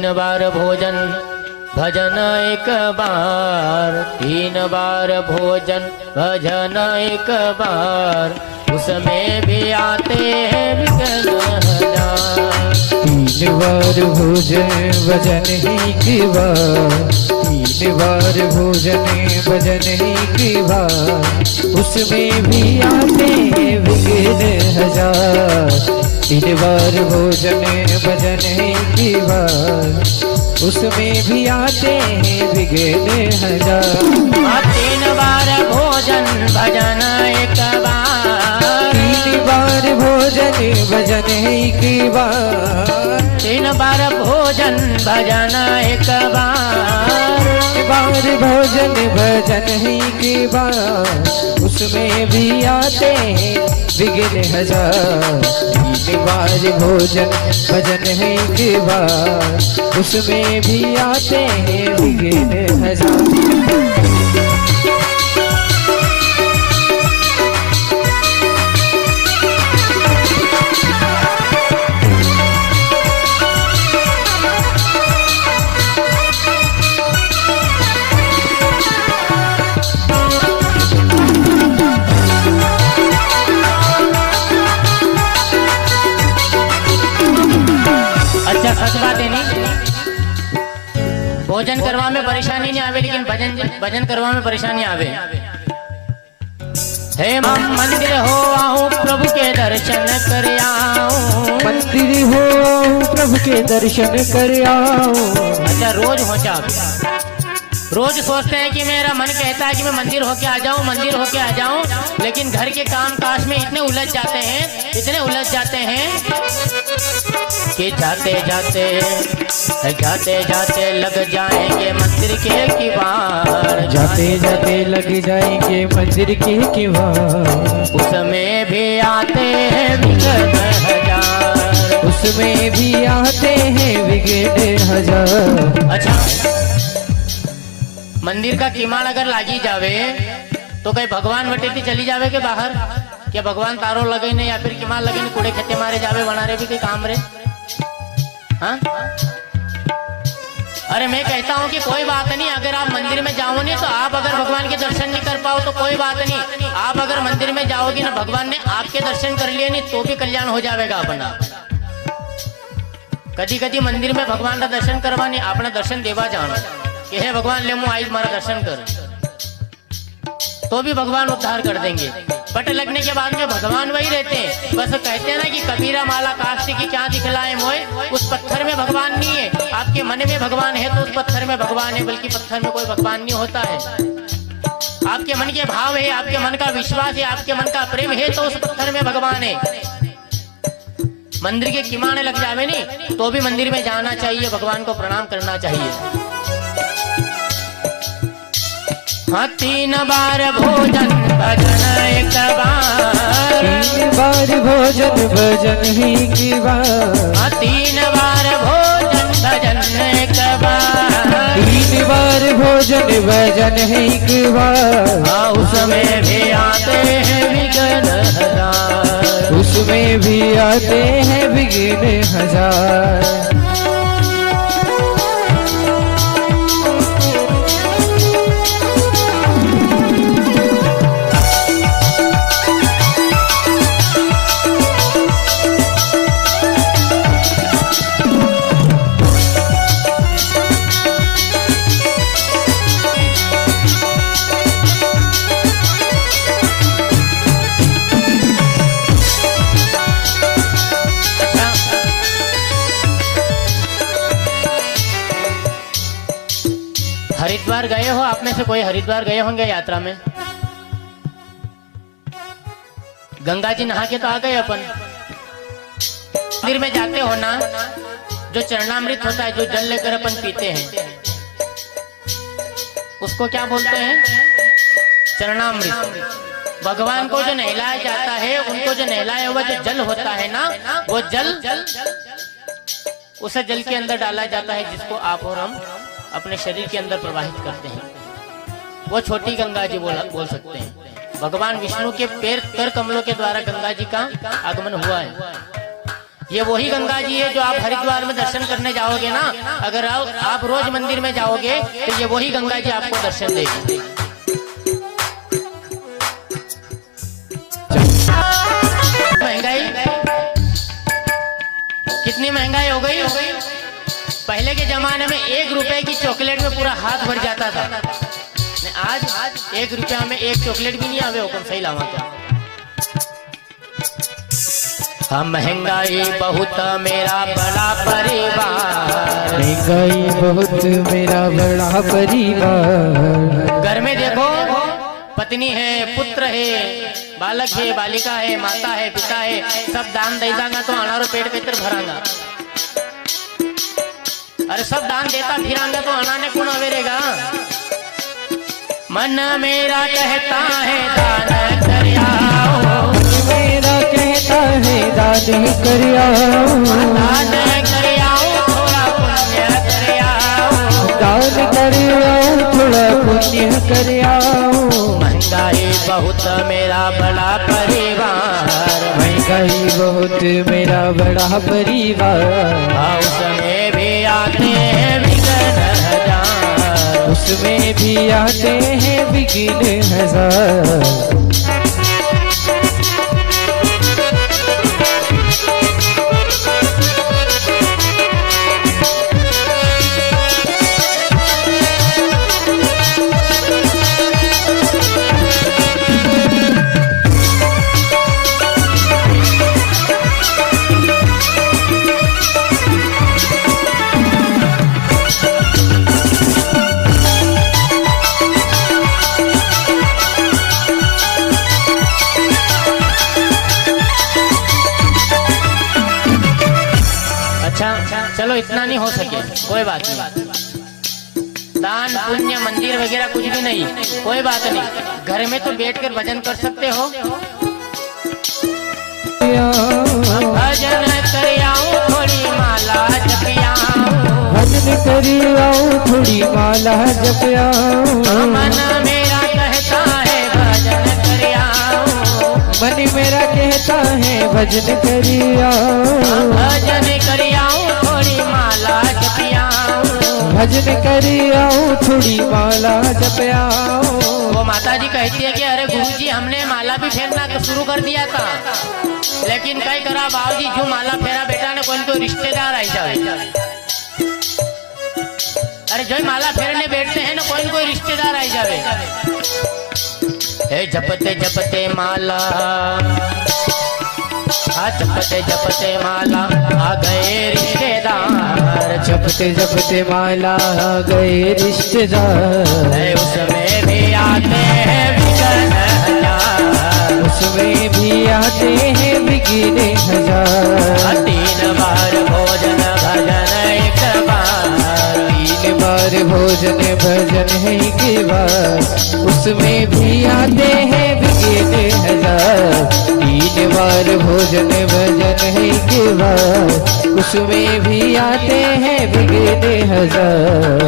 तीन बार भोजन भजन एक बार, तीन बार भोजन भजन एक बार, उसमें भी आते हैं विघ्न हजार। तीन बार भोजन भजन एक बार, तीन बार भोजन भजन एक बार, उसमें भी आते हैं विघ्न हजार। तीन बार भोजन भजन एक बार, उसमें भी आते हैं विघ्न हजार। तीन बार भोजन भजन एक बार, तीन बार भोजन भजन एक बार, तीन बार भोजन भजन एक बार, बार भोजन भजन एक बार, उसमें भी आते हैं विघ्न हजार। तीन बार भोजन भजन एक बार, उसमें भी आते हैं विघ्न हजार। सच बात है नहीं, भोजन करवा में परेशानी नहीं आवे, लेकिन भजन करवा में परेशानी आवे। हे मंदिर हो आऊं प्रभु के दर्शन कर आऊं, मंदिर हो प्रभु के दर्शन कर आऊं। अच्छा रोज हो जा, रोज सोचते हैं कि मेरा मन कहता है कि मैं मंदिर होके आ जाऊं, मंदिर होके आ जाऊं, लेकिन घर के काम काज में इतने उलझ जाते हैं, इतने उलझ जाते हैं कि जाते जाते जाते जाते लग जाएंगे मंदिर के किवाड़, जाते जाते लग जाएंगे मंदिर के किवाड़, उसमें भी आते हैं विघ्न हजार, उसमें भी आते हैं विघ्न हजार। अच्छा मंदिर का किवाड़ अगर लागी जावे तो कहीं भगवान वटेती चली जावे के बाहर, क्या भगवान तारो लगे नहीं या फिर किवाड़ लगे नहीं, कूड़े खेते मारे जावे बनारे भी कोई काम रे। हाँ अरे मैं कहता हूँ कि कोई बात नहीं, अगर आप मंदिर में जाओ नहीं तो आप अगर भगवान के दर्शन नहीं कर पाओ तो कोई बात नहीं, आप अगर मंदिर में जाओगे ना भगवान ने आपके दर्शन कर लिए नहीं तो भी कल्याण हो जाएगा अपना। कदी कदी मंदिर में भगवान का दर्शन करवा नहीं, अपना दर्शन देवा जानो कि हे भगवान ले मुँह आई तुम्हारा दर्शन कर, तो भी भगवान उद्धार कर देंगे। बट लगने के बाद में भगवान वही रहते हैं, बस कहते हैं ना कि कबीरा माला काष्ठ की क्या दिखलाए मोए, उस पत्थर में भगवान नहीं है, आपके मन में भगवान है तो उस पत्थर में भगवान है, बल्कि पत्थर में कोई भगवान नहीं होता है। आपके मन के भाव है, आपके मन का विश्वास है, आपके मन का प्रेम है तो उस पत्थर में भगवान है। मंदिर के किवाड़ लग जावे नहीं तो भी मंदिर में जाना चाहिए, भगवान को प्रणाम करना चाहिए। हाँ तीन बार भोजन भजन एक बार, तीन बार भोजन भजन एक बार, हाँ तीन बार भोजन भजन एक बार, तीन बार भोजन भजन एक बार, हाँ उसमें भी आते हैं विघ्न हजार, उसमें भी आते हैं विघ्न हजार। हरिद्वार गए हो? आप में से कोई हरिद्वार गए होंगे यात्रा में? गंगा जी नहा के तो आ गए अपन। मंदिर में जाते हो ना, जो चरणामृत होता है, जो जल लेकर अपन पीते हैं, उसको क्या बोलते हैं? चरणामृत। भगवान को जो नहलाया जाता है, उनको जो नहलाया हुआ जो जल होता है ना, वो जल उसे जल के अंदर डाला जाता है, जिसको आप और हम अपने शरीर के अंदर प्रवाहित करते हैं। वो छोटी गंगा जी बोल सकते हैं। भगवान विष्णु के पैर कर कमलों के द्वारा गंगा जी का आगमन हुआ है। ये वही गंगा जी है जो आप हरिद्वार में दर्शन करने जाओगे ना, अगर आप रोज मंदिर में जाओगे तो ये वही गंगा जी आपको दर्शन देगी। महंगाई, कितनी महंगाई हो गई। पहले के जमाने में 1 रुपए की चॉकलेट में पूरा हाथ भर जाता था, आज 1 रुपया में 1 चॉकलेट भी नहीं आवे हुक्म सही लावा क्या। हम महंगाई बहुत मेरा बड़ा परिवार, महंगाई बहुत मेरा बड़ा परिवार। घर में देखो पत्नी है, पुत्र है, बालक है, बालिका है, माता है, पिता है, सब दान दे जागा तो अनारो पेट पेतर भरांगा। अरे सब दान देता फिरांगा तो अनाने कौन अवेरेगा। मन मेरा कहता है दान करियाओ, मेरा कहता है दान करियाओ, दान करियाओ थोड़ा पुण्य करियाओ, दान करियाओ थोड़ा पुण्य करियाओ। महंगाई बहुत मेरा बड़ा परिवार, महंगाई बहुत मेरा बड़ा परिवार। उसमें भी आते हैं विघ्न हजार, उसमें भी आते हैं विघ्न हजार। चलो इतना नहीं हो सके कोई बात नहीं, दान पुण्य मंदिर वगैरह कुछ भी नहीं, कोई बात नहीं। घर में तो बैठकर भजन कर सकते हो। भजन करियाऊं थोड़ी माला जपियाऊं, भजन करियाऊं थोड़ी माला जपियाऊं। मन मेरा कहता है भजन करियाऊं, मन मेरा कहता है भजन करियाऊं, भजन करियाऊं थोड़ी माला जपियाऊं, भजन करियाऊं थोड़ी माला जपियाऊं। वो माता जी कहती है कि अरे गुरुजी हमने माला भी फेरना तो शुरू कर दिया था, लेकिन कई करा बाबूजी जो माला फेरा बेटा ने कोई तो रिश्तेदार आई जाए। अरे जो माला फेरने बैठते हैं ना कोई रिश्तेदार आई जावे। हे जपते जपते माला, जपते जपते माला आ गए रिश्तेदार, जपते जपते माला आ गए रिश्तेदार। उसमें भी आते हैं विघ्न हजार, उसमें भी आते हैं विघ्न हजार। 3 बार भोजन भजन एक बार, 3 बार भोजन भजन है एक बार, उसमें भी आते हैं विघ्न हजार। 3 बार भोजन भजन है एक बार, उसमें भी आते हैं विघ्न हजार।